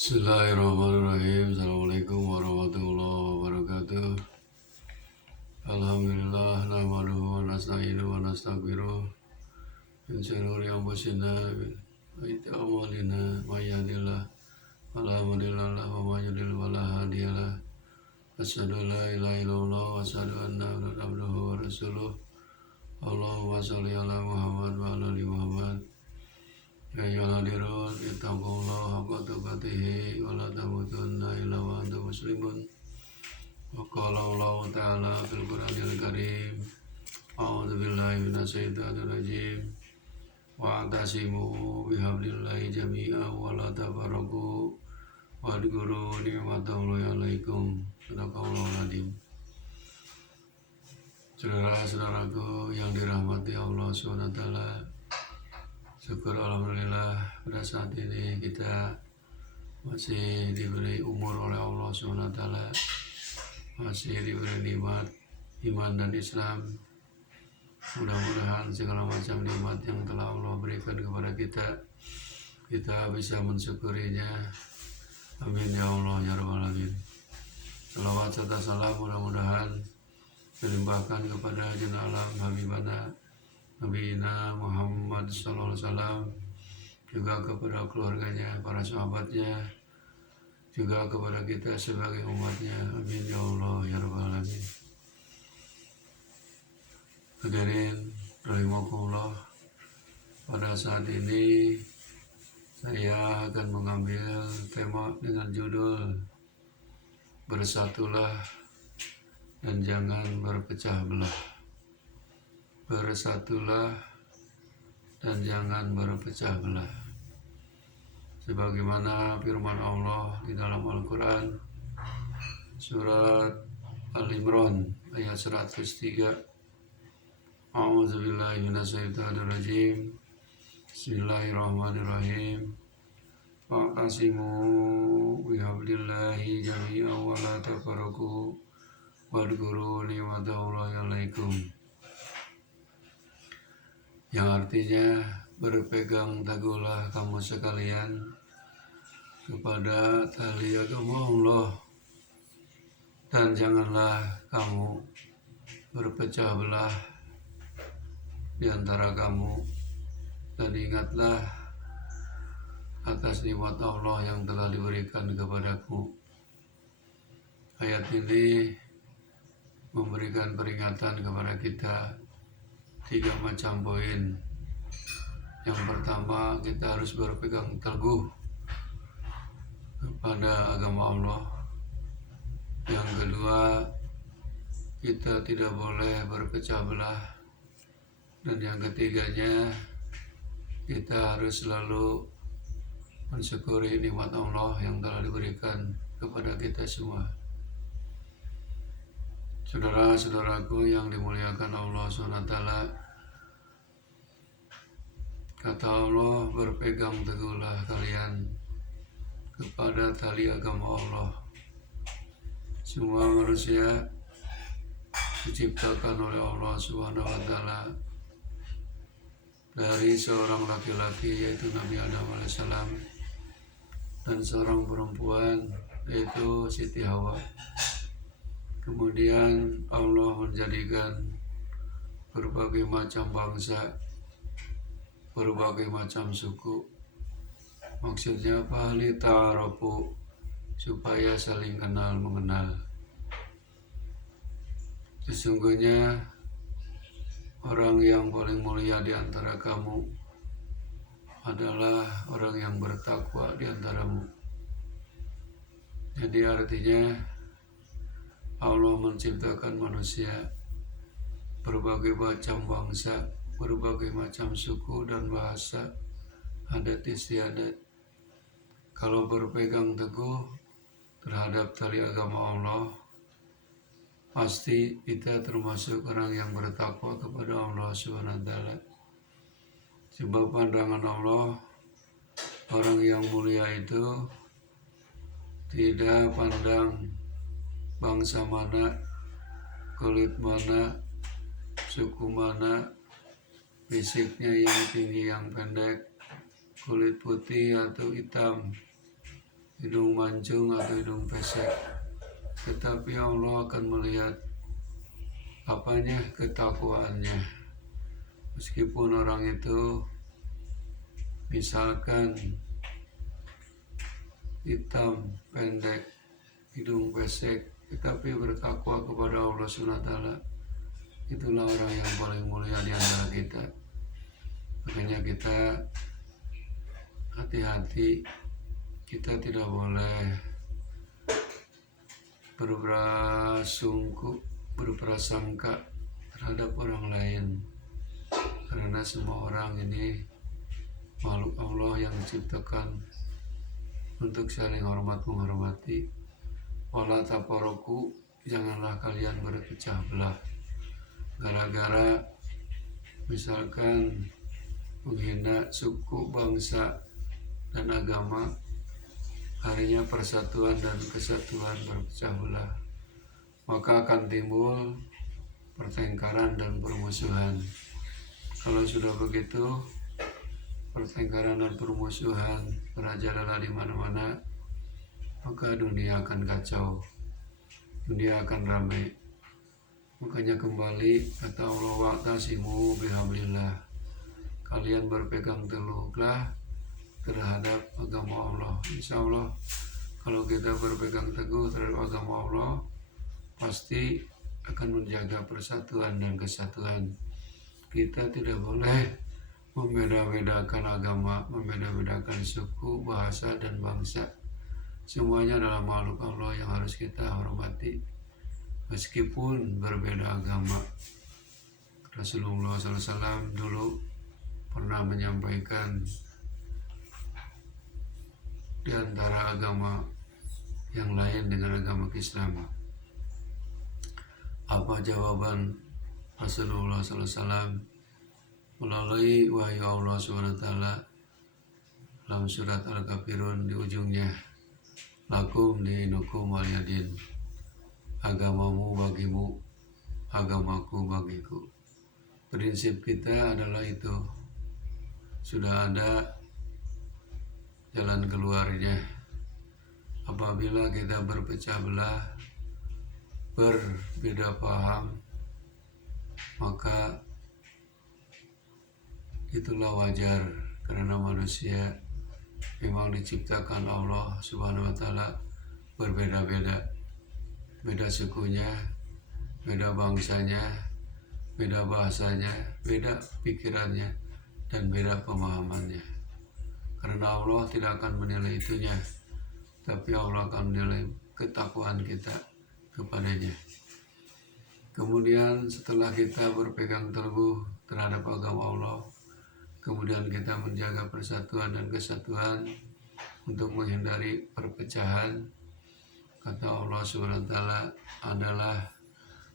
Bismillahirrahmanirrahim. Assalamualaikum warahmatullahi wabarakatuh. Alhamdulillah nahmaduhu wa nasta'inuhu wa nastaghfiruh min shururi anfusina wa sayyiati a'malina may yahdihillahu fala mudilla lahu wa may yudlil fala hadiya lahu. Asyhadu an la ilaha illallah wa asyhadu anna Muhammadan abduhu wa rasuluh. Allahumma shalli ala Muhammad wa ala ali Muhammad. Ya ayyuhalladzina ittaqullaha haqqa tuqatih wa la tamutunna illa wa antum muslimun. Wa qala Allah ta'ala fil Qur'anil Karim. A'udzu billahi minasyaitonir rajim. Wa'tasimu bihablillahi jami'an wa la tafarraqu wadhkuru ni'matallahi 'alaikum. Shadaqallahul adzim. Saudara-saudaraku yang dirahmati Allah SWT, syukur alhamdulillah pada saat ini kita masih diberi umur oleh Allah SWT, masih diberi nikmat iman dan Islam. Mudah-mudahan segala macam nikmat yang telah Allah berikan kepada kita bisa mensyukurinya. Amin ya Allah ya rabbal alamin. Salawat serta salam mudah-mudahan dilimpahkan kepada junjungan alam Habibana Nabiina Muhammad sallallahu alaihi wasallam, juga kepada keluarganya, para sahabatnya, juga kepada kita sebagai umatnya. Amin ya Allah ya rabbal alamin. Hadirin rahimakumullah, pada saat ini saya akan mengambil tema dengan judul Bersatulah dan jangan berpecah belah. Bersatulah dan jangan berpecah belah. Sebagaimana firman Allah di dalam Al-Quran surat Al-Imran ayat 103. A'udzubillahi minasyaitonirrajim. Bismillahirrahmanirrahim. Wa'tasimu bihablillahi jami'an wa la tafarraqu wadhkuru ni'matallahi 'alaikum. Yang artinya, berpegang teguhlah kamu sekalian kepada tali agama Allah dan janganlah kamu berpecah belah di antara kamu, dan ingatlah atas nikmat Allah yang telah diberikan kepadaku. Ayat ini memberikan peringatan kepada kita 3 macam poin. Yang pertama, kita harus berpegang teguh kepada agama Allah. Yang kedua, kita tidak boleh berpecah belah. Dan yang ketiganya, kita harus selalu mensyukuri nikmat Allah yang telah diberikan kepada kita semua. Saudara-saudaraku yang dimuliakan Allah SWT, kata Allah, berpegang teguhlah kalian kepada tali agama Allah. Semua manusia diciptakan oleh Allah SWT dari seorang laki-laki yaitu Nabi Adam alaihissalam dan seorang perempuan yaitu Siti Hawa. Kemudian Allah menjadikan berbagai macam bangsa, berbagai macam suku. Maksudnya apa? Lita'arafu, supaya saling kenal mengenal. Sesungguhnya orang yang paling mulia di antara kamu adalah orang yang bertakwa di antaramu. Jadi artinya Allah menciptakan manusia berbagai macam bangsa, berbagai macam suku dan bahasa, adat istiadat. Kalau berpegang teguh terhadap tali agama Allah, pasti kita termasuk orang yang bertakwa kepada Allah SWT. Sebab pandangan Allah, orang yang mulia itu tidak pandang bangsa mana, kulit mana, suku mana, fisiknya yang tinggi yang pendek, kulit putih atau hitam. hidung mancung atau hidung pesek, tetapi Allah akan melihat apanya, ketakwaannya. Meskipun orang itu misalkan hitam, pendek, hidung pesek, tetapi bertakwa kepada Allah SWT, itulah orang yang paling mulia di antara kita. Makanya kita hati-hati, kita tidak boleh berprasangka terhadap orang lain, karena semua orang ini makhluk Allah yang diciptakan untuk saling hormat menghormati. Wala tafaroku, janganlah kalian berpecah belah gara-gara misalkan menghina suku, bangsa, dan agama. Harinya persatuan dan kesatuan berpecah belah, maka akan timbul pertengkaran dan permusuhan. Kalau sudah begitu, pertengkaran dan permusuhan merajalela di mana-mana, maka dunia akan kacau, dunia akan ramai. Makanya kembali kata Allah, wa'tasimu bihablillah, kalian berpegang teguhlah terhadap agama Allah. Insya Allah kalau kita berpegang teguh terhadap agama Allah, pasti akan menjaga persatuan dan kesatuan. Kita tidak boleh membeda-bedakan agama, membeda-bedakan suku, bahasa, dan bangsa. Semuanya adalah makhluk Allah yang harus kita hormati, meskipun berbeda agama. Rasulullah SAW dulu pernah menyampaikan, di antara agama yang lain dengan agama Islam. Apa jawaban Rasulullah SAW melalui wahyu Allah SWT dalam surat Al-Kafirun di ujungnya, lakum dinukum waliyadin, agamamu bagimu, agamaku bagiku. Prinsip kita adalah itu. Sudah ada jalan keluarnya. Apabila kita berpecah belah, berbeda paham, maka itulah wajar, karena manusia memang diciptakan Allah Subhanahu wa Ta'ala berbeda-beda, beda sukunya, beda bangsanya, beda bahasanya, beda pikirannya, dan beda pemahamannya. Karena Allah tidak akan menilai itunya, tapi Allah akan menilai ketakwaan kita kepadanya. Kemudian setelah kita berpegang teguh terhadap agama Allah, kemudian kita menjaga persatuan dan kesatuan untuk menghindari perpecahan, kata Allah SWT adalah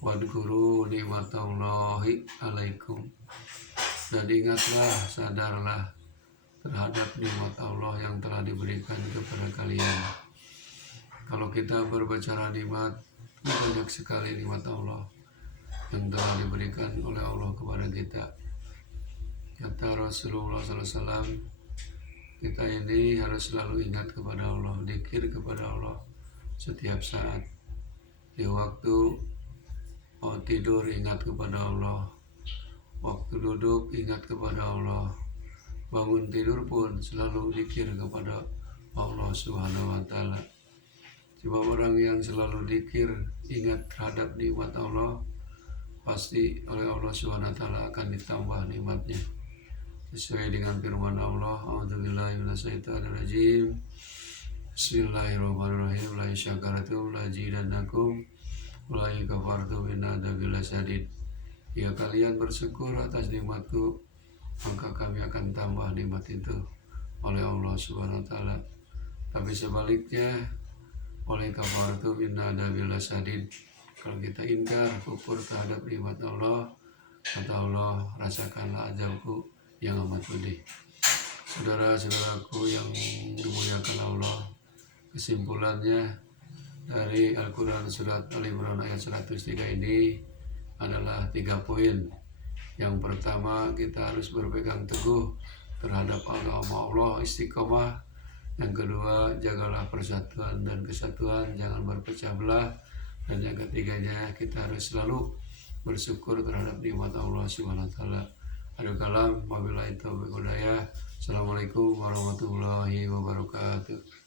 wadhkuru ni'matallahi alaikum, dan ingatlah, sadarlah terhadap nikmat Allah yang telah diberikan kepada kalian. Kalau kita berbicara nikmat, banyak sekali nikmat Allah yang telah diberikan oleh Allah kepada kita. Kata Rasulullah SAW, kita ini harus selalu ingat kepada Allah, dzikir kepada Allah setiap saat. Di waktu mau tidur ingat kepada Allah, waktu duduk ingat kepada Allah, bangun tidur pun selalu dzikir kepada Allah Subhanahu wa Ta'ala. Sebab orang yang selalu dzikir, ingat terhadap nikmat Allah, pasti oleh Allah Subhanahu wa Ta'ala akan ditambah nikmatnya. Sesuai dengan firman Allah, a'udzubillahi minasyaitonirrajim, bismillahirrahmanirrahim, la in syakartum la azidannakum wa la in kafartum inna adzabi lasyadid. Ya, kalian bersyukur atas nikmatku, maka kami akan tambah nikmat itu oleh Allah Subhanahu wa Ta'ala. Tapi sebaliknya, oleh kafartum inna adzabi lasyadid, kalau kita ingkar, kufur terhadap nikmat Allah, kata Allah, rasakanlah azabku yang amat pedih. Saudara-saudaraku yang dimuliakan Allah, kesimpulannya dari Al-Quran surat Al-Imran ayat 103 ini adalah 3 poin. Yang pertama, kita harus berpegang teguh terhadap agama Allah, istiqomah Yang kedua, jagalah persatuan dan kesatuan, jangan berpecah belah. Dan yang ketiganya, kita harus selalu bersyukur terhadap nikmat Allah Subhanahu wa taala. Ada kalam, wabillahi taufiq wal hidayah. Assalamualaikum warahmatullahi wabarakatuh.